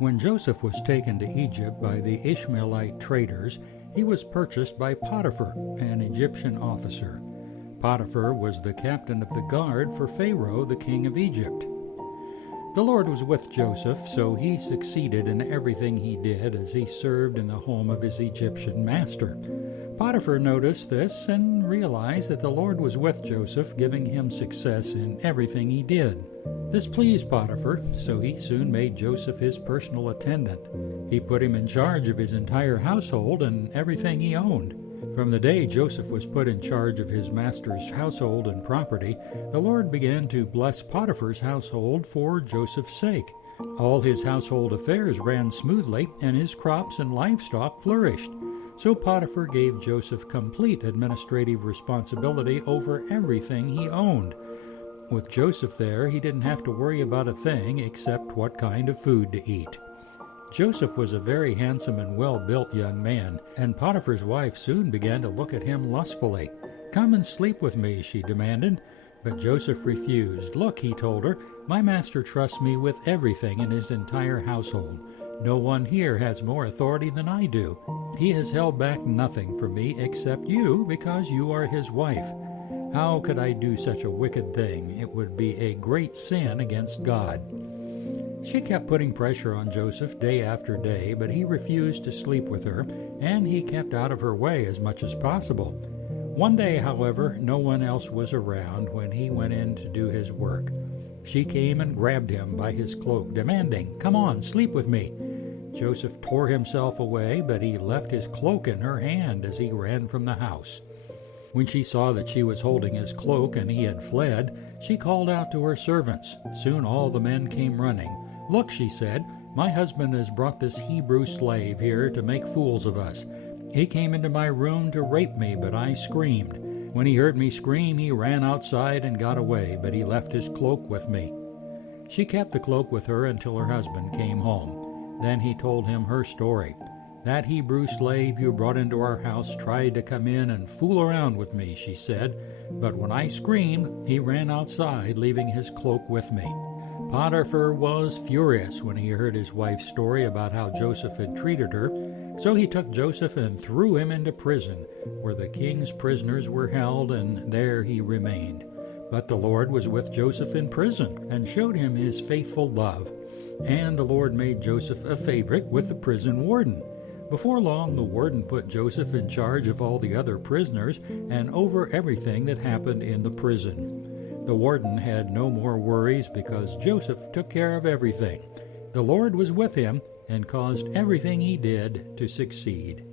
When Joseph was taken to Egypt by the Ishmaelite traders, he was purchased by Potiphar, an Egyptian officer. Potiphar was the captain of the guard for Pharaoh, the king of Egypt. The Lord was with Joseph, so he succeeded in everything he did as he served in the home of his Egyptian master. Potiphar noticed this and realized that the Lord was with Joseph, giving him success in everything he did. This pleased Potiphar, so he soon made Joseph his personal attendant. He put him in charge of his entire household and everything he owned. From the day Joseph was put in charge of his master's household and property, the Lord began to bless Potiphar's household for Joseph's sake. All his household affairs ran smoothly, and his crops and livestock flourished. So Potiphar gave Joseph complete administrative responsibility over everything he owned. With Joseph there, he didn't have to worry about a thing except what kind of food to eat. Joseph was a very handsome and well-built young man, and Potiphar's wife soon began to look at him lustfully. "Come and sleep with me," she demanded. But Joseph refused. "Look," he told her, "my master trusts me with everything in his entire household. No one here has more authority than I do. He has held back nothing from me except you, because you are his wife. How could I do such a wicked thing? It would be a great sin against God." She kept putting pressure on Joseph day after day, but he refused to sleep with her, and he kept out of her way as much as possible. One day, however, no one else was around when he went in to do his work. She came and grabbed him by his cloak, demanding, "Come on, sleep with me." Joseph tore himself away, but he left his cloak in her hand as he ran from the house. When she saw that she was holding his cloak and he had fled, she called out to her servants. Soon all the men came running. "Look," she said, "my husband has brought this Hebrew slave here to make fools of us. He came into my room to rape me, but I screamed. When he heard me scream, he ran outside and got away, but he left his cloak with me." She kept the cloak with her until her husband came home. Then he told him her story. "That Hebrew slave you brought into our house tried to come in and fool around with me," she said, "but when I screamed, he ran outside, leaving his cloak with me." Potiphar was furious when he heard his wife's story about how Joseph had treated her, so he took Joseph and threw him into prison, where the king's prisoners were held, and there he remained. But the Lord was with Joseph in prison and showed him his faithful love, and the Lord made Joseph a favorite with the prison warden. Before long, the warden put Joseph in charge of all the other prisoners and over everything that happened in the prison. The warden had no more worries because Joseph took care of everything. The Lord was with him and caused everything he did to succeed.